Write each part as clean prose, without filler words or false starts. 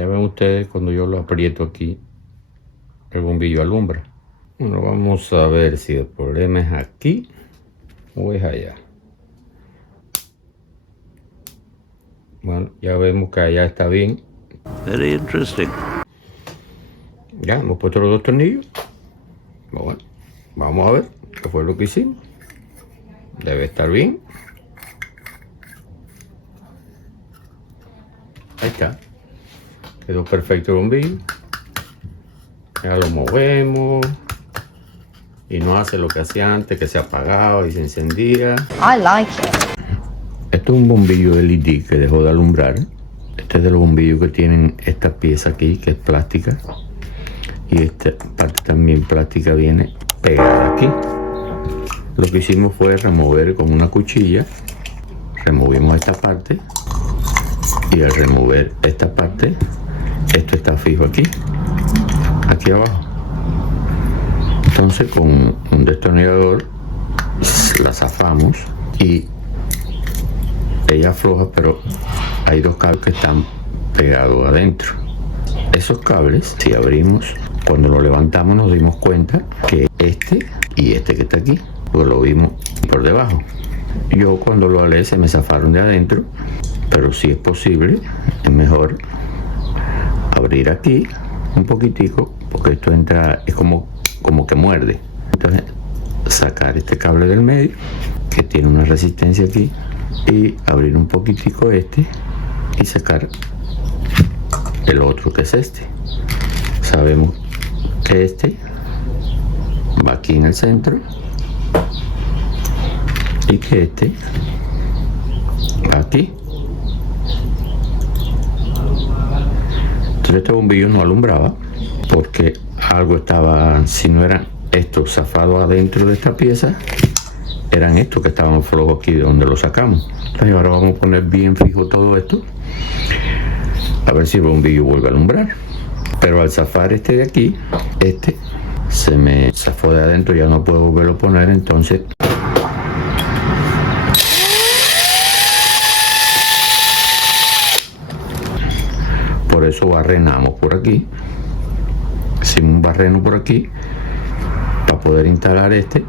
Ya ven ustedes cuando yo lo aprieto aquí, el bombillo alumbra. Bueno, vamos a ver si el problema es aquí o es allá. Bueno, ya vemos que allá está bien. Very interesting. Ya, hemos puesto los dos tornillos. Bueno, vamos a ver qué fue lo que hicimos. Debe estar bien. Ahí está. Quedó perfecto el bombillo. Ya lo movemos. Y no hace lo que hacía antes, que se apagaba y se encendía. I like it. Esto es un bombillo LED que dejó de alumbrar. Este es de los bombillos que tienen esta pieza aquí, que es plástica. Y esta parte también plástica viene pegada aquí. Lo que hicimos fue remover con una cuchilla. Removimos esta parte. Y al remover esta parte, esto está fijo aquí. Aquí abajo. Entonces con un destornillador la zafamos y ella afloja, pero hay dos cables que están pegados adentro. Esos cables, si abrimos, cuando lo levantamos nos dimos cuenta que este y este que está aquí, pues lo vimos por debajo. Yo cuando lo alé se me zafaron de adentro, pero si es posible, es mejor abrir aquí un poquitico, porque esto entra, es como que muerde. Entonces sacar este cable del medio que tiene una resistencia aquí y abrir un poquitico este y sacar el otro que es este. Sabemos que este va aquí en el centro y que este va aquí. Entonces este bombillo no alumbraba porque algo estaba, si no eran estos zafados adentro de esta pieza, eran estos que estaban flojos aquí de donde lo sacamos. Entonces ahora vamos a poner bien fijo todo esto, a ver si el bombillo vuelve a alumbrar. Pero al zafar este de aquí, este se me zafó de adentro, ya no puedo volverlo a poner, entonces por eso barrenamos por aquí. Hicimos un barreno por aquí para poder instalar este,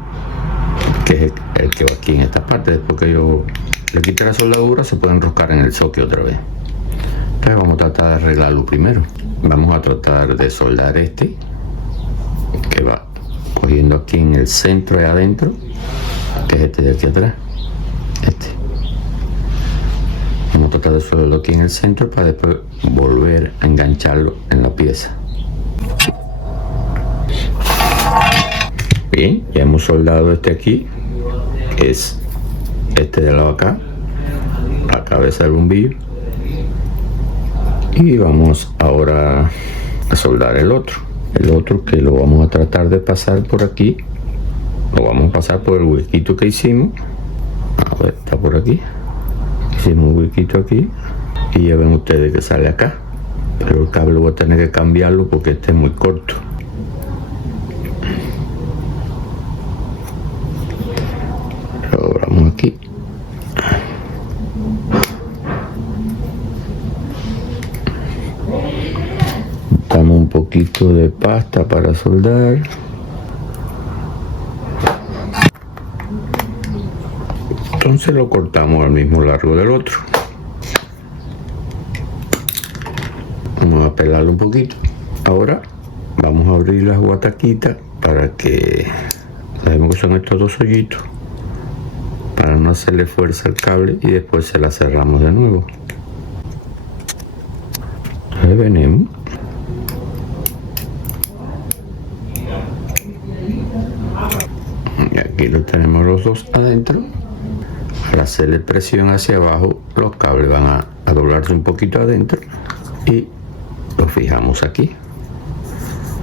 que es el que va aquí en esta parte. Después que yo le quite la soldadura, se puede enroscar en el socket otra vez. Entonces vamos a tratar de arreglarlo primero. Vamos a tratar de soldar este, que va cogiendo aquí en el centro de adentro, que es este de aquí atrás. Este. Vamos a tratar de soldarlo aquí en el centro para después volver a engancharlo en la pieza. Bien, ya hemos soldado este aquí, que es este de lado acá, la cabeza del bombillo. Y vamos ahora a soldar el otro que lo vamos a tratar de pasar por aquí. Lo vamos a pasar por el huequito que hicimos. A ver, está por aquí. Hicimos un huequito aquí y ya ven ustedes que sale acá, pero el cable voy a tener que cambiarlo porque este es muy corto. Lo doblamos aquí. Damos un poquito de pasta para soldar. Entonces lo cortamos al mismo largo del otro. Vamos a pelarlo un poquito. Ahora vamos a abrir las guataquitas para que sabemos que son estos dos hoyitos, para no hacerle fuerza al cable, y después se la cerramos de nuevo. Entonces venimos y aquí lo tenemos los dos adentro. Al hacerle presión hacia abajo, los cables van a doblarse un poquito adentro y lo fijamos aquí.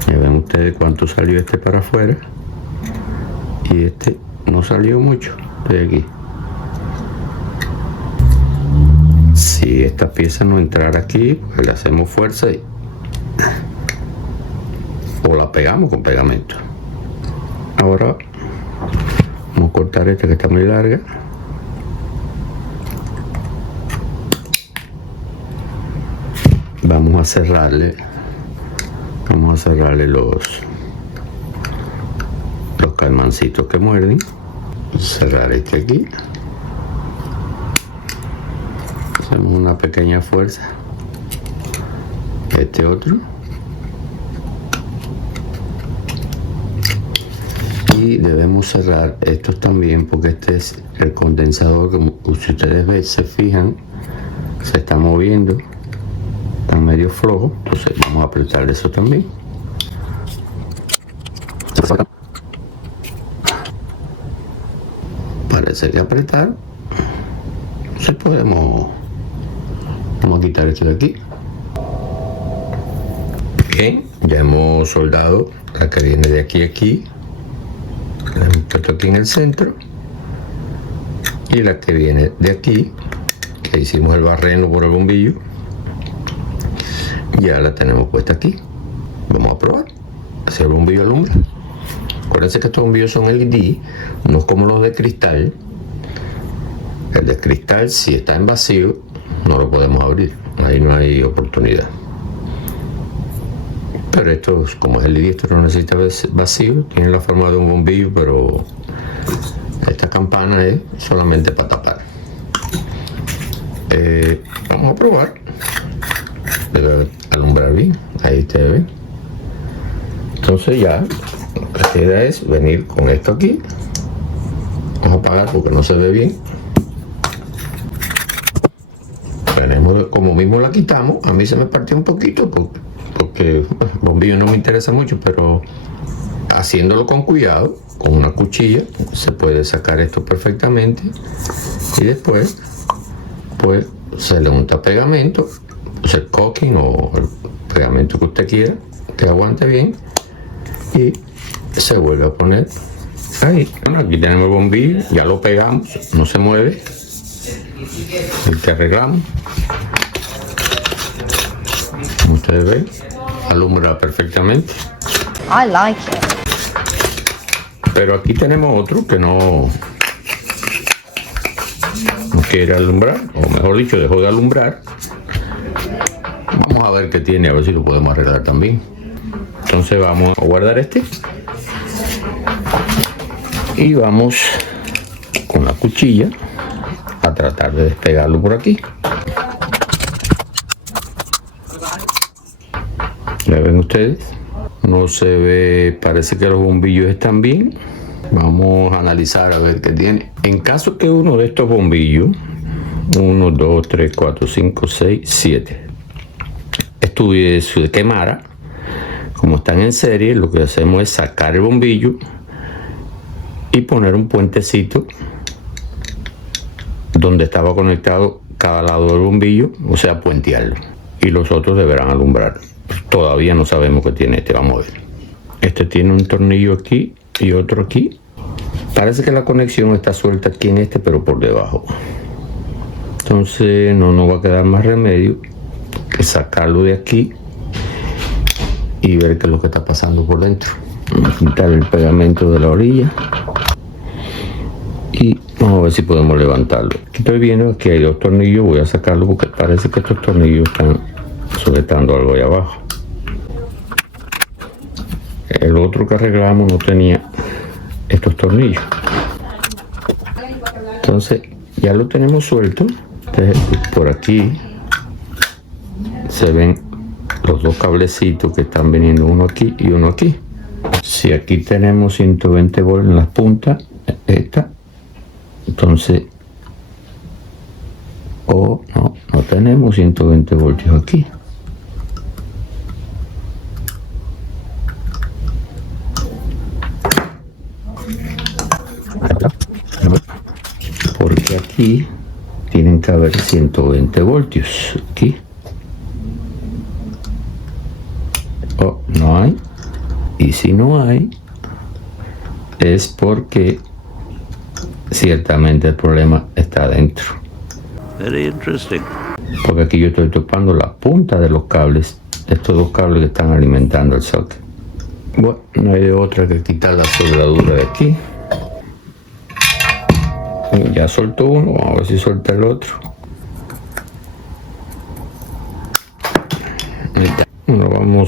Ya ven ustedes cuánto salió este para afuera y este no salió mucho de aquí. Si esta pieza no entrara aquí, pues le hacemos fuerza o la pegamos con pegamento. Ahora vamos a cortar esta que está muy larga. vamos a cerrarle los calmancitos que muerden. Cerrar este aquí, hacemos una pequeña fuerza, este otro, y debemos cerrar estos también, porque este es el condensador. Como si ustedes ven, se fijan, se está moviendo, está medio flojo, entonces vamos a apretar eso también. Parece que apretar. Entonces vamos a quitar esto de aquí. Bien, ya hemos soldado la que viene de aquí a aquí, esto aquí en el centro, y la que viene de aquí, que hicimos el barreno por el bombillo, ya la tenemos puesta aquí. Vamos a probar si el bombillo alumbra. Acuérdense que estos bombillos son LED, no como los de cristal. El de cristal, si está en vacío, no lo podemos abrir, ahí no hay oportunidad. Pero esto, como es LED, esto no necesita vacío, tiene la forma de un bombillo, pero esta campana es solamente para tapar. Vamos a probar. Debe alumbrar bien, ahí te ve. Entonces ya lo que queda es venir con esto aquí. Vamos a apagar porque no se ve bien. Tenemos, como mismo la quitamos, a mí se me partió un poquito porque el bombillo no me interesa mucho, pero haciéndolo con cuidado, con una cuchilla, se puede sacar esto perfectamente. Y después, pues, se le unta pegamento, pues el caulking o el pegamento que usted quiera, que aguante bien, y se vuelve a poner ahí. Bueno, aquí tenemos el bombillo, ya lo pegamos, no se mueve, y que arreglamos. Como ustedes ven, alumbra perfectamente. I like it. Pero aquí tenemos otro que no quiere alumbrar, o mejor dicho, dejó de alumbrar. Vamos a ver qué tiene, a ver si lo podemos arreglar también. Entonces vamos a guardar este y vamos con la cuchilla a tratar de despegarlo por aquí. ¿Ya ven ustedes? No se ve, parece que los bombillos están bien. Vamos a analizar a ver qué tiene. En caso que uno de estos bombillos, 1, 2, 3, 4, 5, 6, 7, se quemara, como están en serie, lo que hacemos es sacar el bombillo y poner un puentecito donde estaba conectado cada lado del bombillo, o sea, puentearlo, y los otros deberán alumbrar. Todavía no sabemos qué tiene este, vamos a ver. Este tiene un tornillo aquí y otro aquí. Parece que la conexión está suelta aquí en este, pero por debajo. Entonces no nos va a quedar más remedio que sacarlo de aquí y ver qué es lo que está pasando por dentro. Vamos a quitar el pegamento de la orilla y vamos a ver si podemos levantarlo. Aquí estoy viendo que hay dos tornillos, voy a sacarlo porque parece que estos tornillos están sujetando algo ahí abajo. El otro que arreglamos no tenía estos tornillos. Entonces ya lo tenemos suelto. Entonces, por aquí se ven los dos cablecitos que están viniendo, uno aquí y uno aquí. Si aquí tenemos 120 volts en las puntas, esta, entonces, no tenemos 120 voltios aquí. Porque aquí tienen que haber 120 voltios aquí. No hay. Y si no hay, es porque ciertamente el problema está adentro. Very interesting. Porque aquí yo estoy topando la punta de los cables, estos dos cables que están alimentando el socket. Bueno, no hay de otra que quitar la soldadura de aquí. Ya soltó uno, vamos a ver si suelta el otro.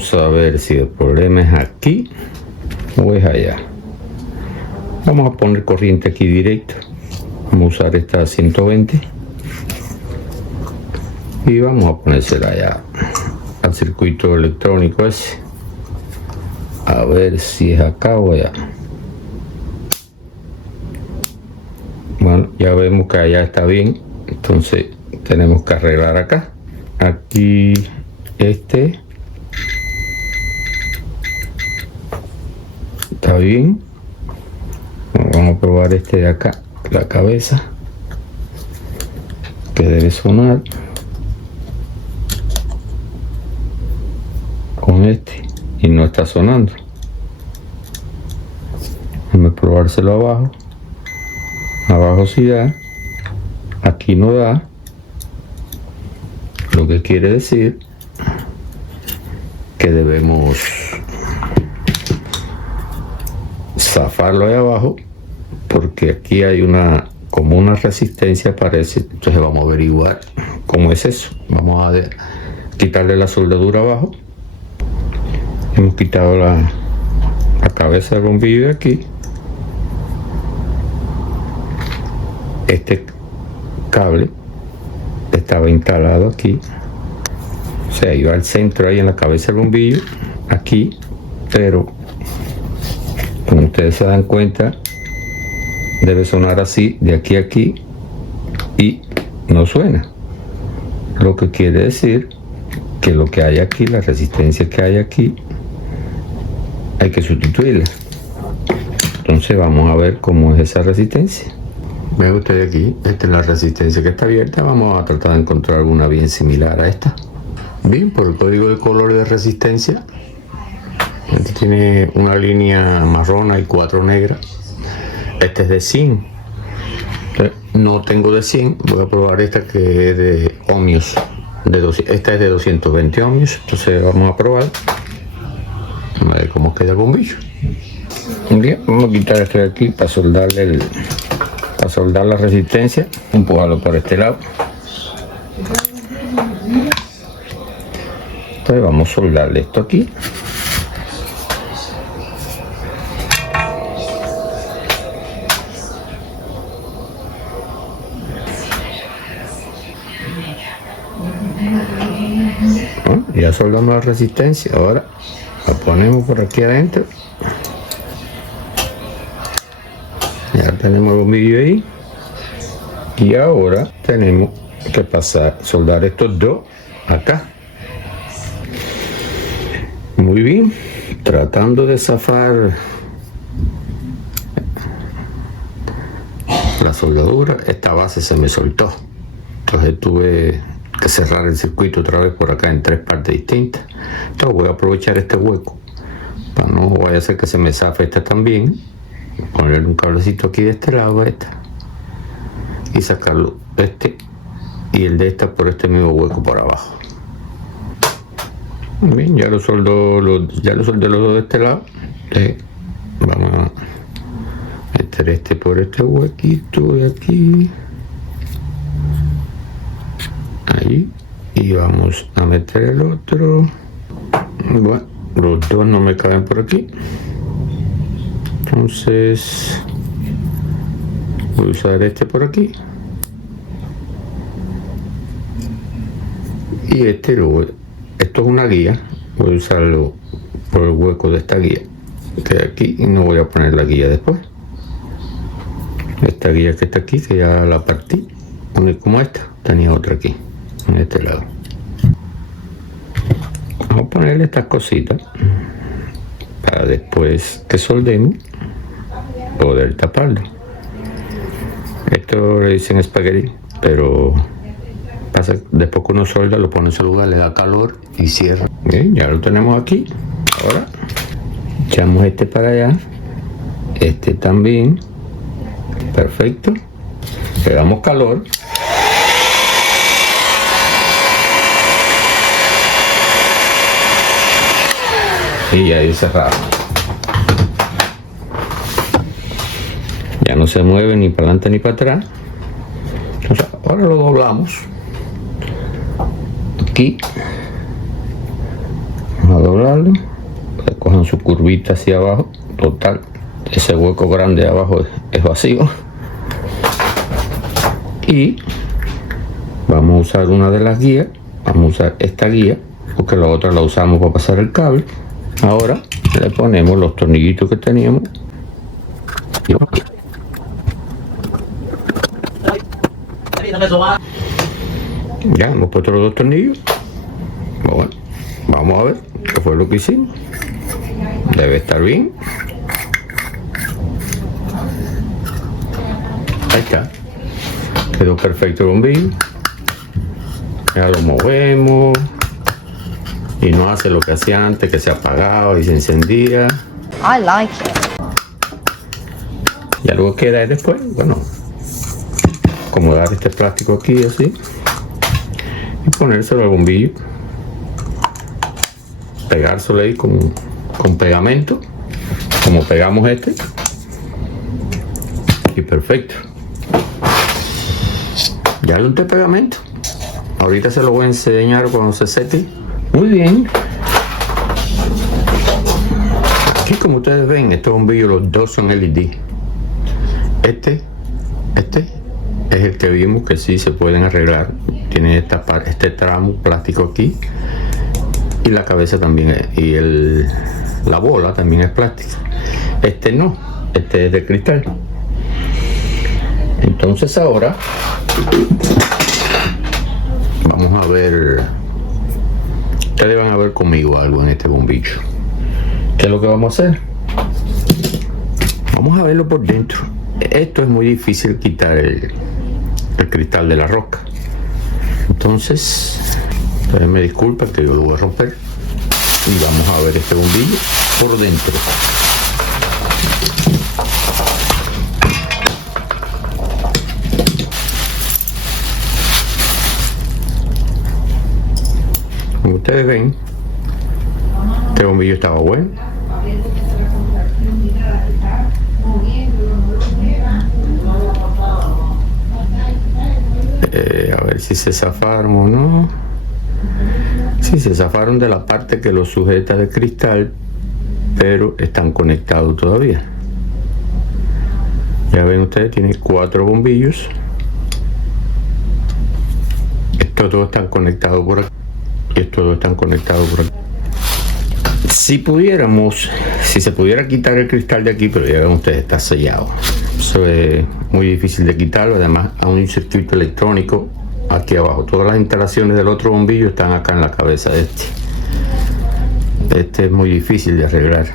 Vamos a ver si el problema es aquí o es allá. Vamos a poner corriente aquí directa. Vamos a usar esta 120 y vamos a ponérsela allá al circuito electrónico ese, a ver si es acá o allá. Bueno, ya vemos que allá está bien, entonces tenemos que arreglar acá. Aquí este está bien. Vamos a probar este de acá, la cabeza, que debe sonar con este y no está sonando. Vamos a probárselo abajo. Abajo sí da, aquí no da, lo que quiere decir que debemos zafarlo de abajo, porque aquí hay como una resistencia, parece. Entonces vamos a averiguar cómo es eso. Vamos a quitarle la soldadura abajo. Hemos quitado la cabeza del bombillo de aquí. Este cable estaba instalado aquí, o sea, iba al centro ahí en la cabeza del bombillo, aquí, pero como ustedes se dan cuenta, debe sonar así, de aquí a aquí, y no suena. Lo que quiere decir que lo que hay aquí, la resistencia que hay aquí, hay que sustituirla. Entonces vamos a ver cómo es esa resistencia. Ve usted aquí, esta es la resistencia que está abierta. Vamos a tratar de encontrar alguna bien similar a esta. Bien, por el código de color de resistencia, este tiene una línea marrón y 4 negras. Este es de 100. No tengo de 100, voy a probar esta que es de ohmios. Esta es de 220 ohmios, entonces vamos a probar. A ver cómo queda el bombillo. Bien, vamos a quitar esto de aquí para soldarle para soldar la resistencia. Empujarlo por este lado. Entonces vamos a soldarle esto aquí. Bueno, ya soldamos la resistencia. Ahora la ponemos por aquí adentro. Ya tenemos el bombillo ahí. Y ahora tenemos que soldar estos dos acá. Muy bien. Tratando de zafar la soldadura, esta base se me soltó. Entonces tuve que cerrar el circuito otra vez por acá en 3 partes distintas. Entonces voy a aprovechar este hueco para no vaya a ser que se me zafe esta también. Ponerle un cablecito aquí de este lado a esta y sacarlo y el de esta por este mismo hueco por abajo. Bien, ya lo soldé los dos de este lado. Vamos a meter este por este huequito de aquí, ahí, y vamos a meter el otro. Bueno, los dos no me caben por aquí, entonces voy a usar este por aquí y esto es una guía. Voy a usarlo por el hueco de esta guía que hay aquí y no voy a poner la guía después. Esta guía que está aquí, que ya la partí, como esta, tenía otra aquí en este lado. Vamos a ponerle estas cositas para después que soldemos poder taparlo. Esto le dicen espagueti, pero pasa después que uno solda, lo pone en su lugar, le da calor y cierra. Bien, ya lo tenemos aquí. Ahora echamos este para allá, este también, perfecto, le damos calor. Y ya ahí cerrado. Ya no se mueve ni para adelante ni para atrás. Entonces, ahora lo doblamos. Aquí. Vamos a doblarlo. cable, cojan su curvita hacia abajo. Total, ese hueco grande de abajo es vacío. Y vamos a usar una de las guías. Vamos a usar esta guía porque la otra la usamos para pasar el cable. Ahora le ponemos los tornillitos que teníamos. Ya hemos puesto los dos tornillos. Bueno, vamos a ver qué fue lo que hicimos. Debe estar bien. Ahí está. Quedó perfecto el bombillo. Ya lo movemos. Y no hace lo que hacía antes, que se apagaba y se encendía. I like it. Y algo queda después, bueno, acomodar este plástico aquí así y ponérselo al bombillo, pegárselo ahí con pegamento, como pegamos este, y perfecto. Ya le unté pegamento. Ahorita se lo voy a enseñar cuando se sete. Muy bien. Aquí, como ustedes ven, estos bombillos los dos son LED. Este es el que vimos que sí se pueden arreglar. Tiene este tramo plástico aquí y la cabeza también y la bola también es plástica. Este no, este es de cristal. Entonces ahora vamos a ver. Ustedes van a ver conmigo algo en este bombillo. ¿Qué es lo que vamos a hacer? Vamos a verlo por dentro. Esto es muy difícil quitar el cristal de la roca. Entonces, ustedes me disculpan que yo lo voy a romper. Y vamos a ver este bombillo por dentro. Como ustedes ven, este bombillo estaba bueno. A ver si se zafaron o no. Sí, se zafaron de la parte que lo sujeta de cristal, pero están conectados todavía. Ya ven ustedes, tiene 4 bombillos. Estos dos están conectados por aquí. Y estos dos están conectados por aquí. Si se pudiera quitar el cristal de aquí, pero ya ven ustedes, está sellado. Eso es muy difícil de quitarlo. Además, hay un circuito electrónico aquí abajo. Todas las instalaciones del otro bombillo están acá en la cabeza de este. Este es muy difícil de arreglar.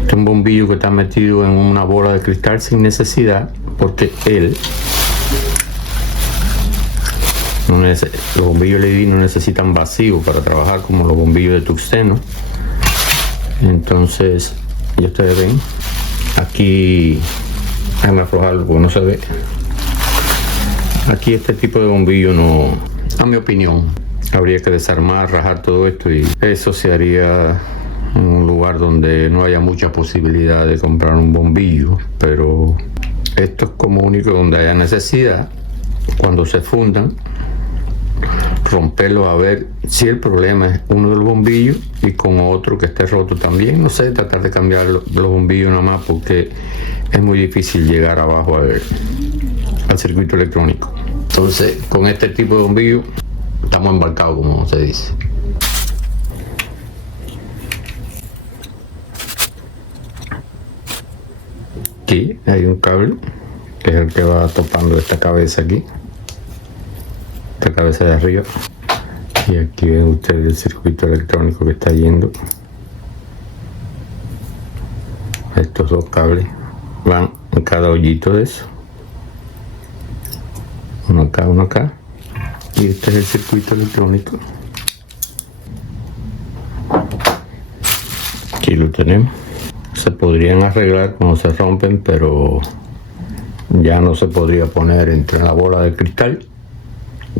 Este es un bombillo que está metido en una bola de cristal sin necesidad, porque los bombillos LED no necesitan vacío para trabajar como los bombillos de tungsteno. Entonces, ya ustedes ven, aquí, déjame aflojarlo porque no se ve. Aquí este tipo de bombillo no, a mi opinión, habría que desarmar, rajar todo esto, y eso se haría en un lugar donde no haya mucha posibilidad de comprar un bombillo. Pero esto es como único donde haya necesidad, cuando se fundan, romperlo, a ver si el problema es uno de los bombillos y con otro que esté roto también. No sé, tratar de cambiar los bombillos nada más, porque es muy difícil llegar abajo al circuito electrónico. Entonces, con este tipo de bombillo estamos embarcados, como se dice. Aquí hay un cable que es el que va topando esta cabeza aquí, esta cabeza de arriba, y aquí ven ustedes el circuito electrónico que está yendo. Estos dos cables van en cada hoyito de eso, uno acá, y este es el circuito electrónico. Aquí lo tenemos. Se podrían arreglar cuando se rompen, pero ya no se podría poner entre la bola de cristal.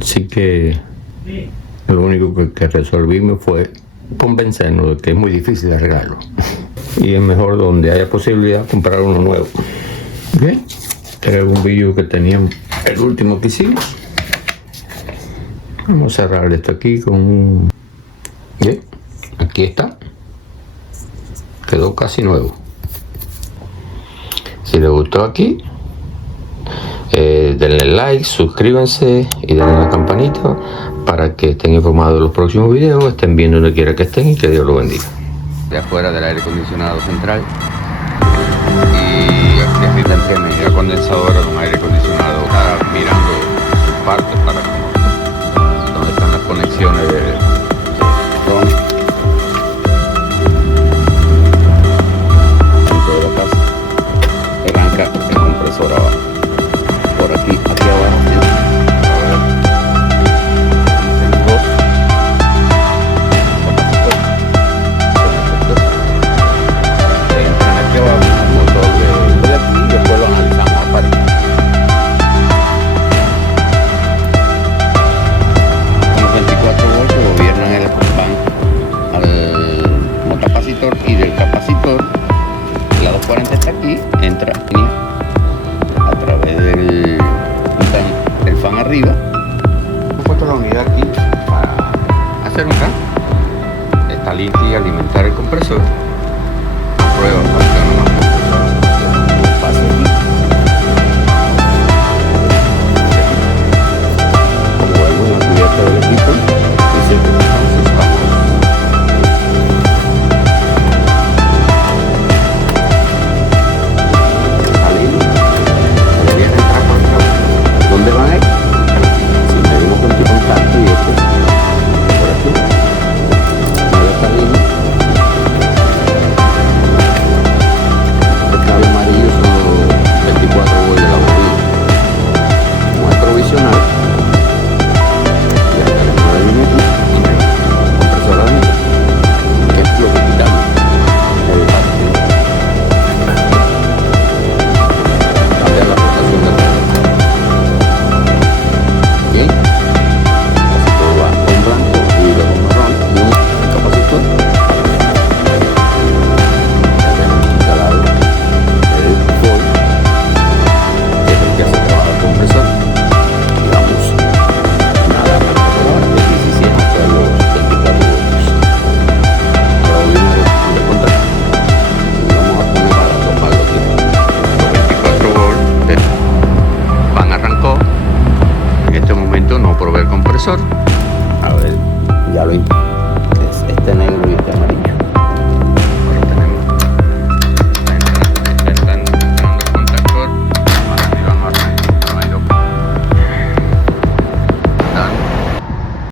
Así que lo único que resolvimos fue convencernos de que es muy difícil de arreglarlo y es mejor, donde haya posibilidad, comprar uno nuevo. Bien, este era el bombillo que teníamos, el último que hicimos. Vamos a cerrar esto aquí con un... Bien, Aquí está. Quedó casi nuevo. Si les gustó aquí, denle like, suscríbanse y denle a la campanita para que estén informados de los próximos videos, estén viendo donde quiera que estén y que Dios los bendiga. De afuera del aire acondicionado central y aquí arriba entre media condensadora de un aire acondicionado está mirando su parte para donde están las conexiones de dentro de la casa. Arranca el compresor abajo. Por aquí abajo. Entran aquí abajo el motor de aquí y después lo analizamos aparte. Los 24 voltios gobiernan el van al motocapacitor y del capacitor. La 240 está aquí, entra a través del fan arriba. Hemos puesto la unidad aquí para hacer un cambio. Está lista y alimentar el compresor. Prueba funciona más. Paso aquí. Vuelvo a la cubierta del equipo y se colocan sus campos. ¿Dónde van a ir? Si medimos con tu contacto y esto por aquí, mueve esta línea. El cable amarillo son los 24 volts de la bobina. Muestro visional y hasta le mueve el línea aquí y me compresor adentro, que es lo que quitamos el parte. Cambiar la rotación del reloj. ¿Okay? Así todo va con blanco y luego marrón y un capacitor. Ya tenemos instalado el foil, que es el que hace trabajar el compresor. Y vamos nada más por ahora de 17 hasta los 24 voltios. Ahora volvemos de contacto y vamos a poner a tomar los 24 volts. Van arrancó. En este momento no probé el compresor. A ver, ya lo es este negro y este amarillo.